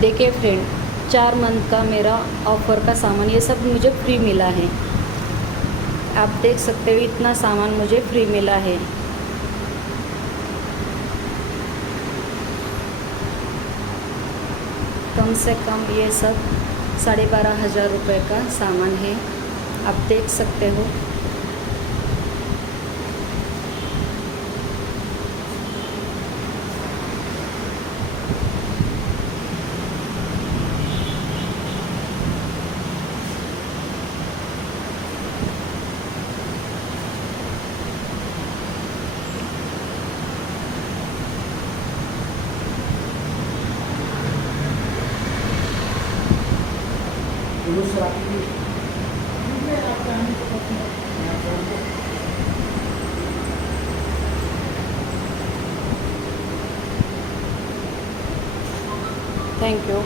देखिए friend, 4 month का मेरा ऑफ़र का सामान ये सब मुझे फ्री मिला है। आप देख सकते हो इतना सामान मुझे फ्री मिला है। कम से कम ये सब 12,500 रुपये का सामान है, आप देख सकते हो। Thank you.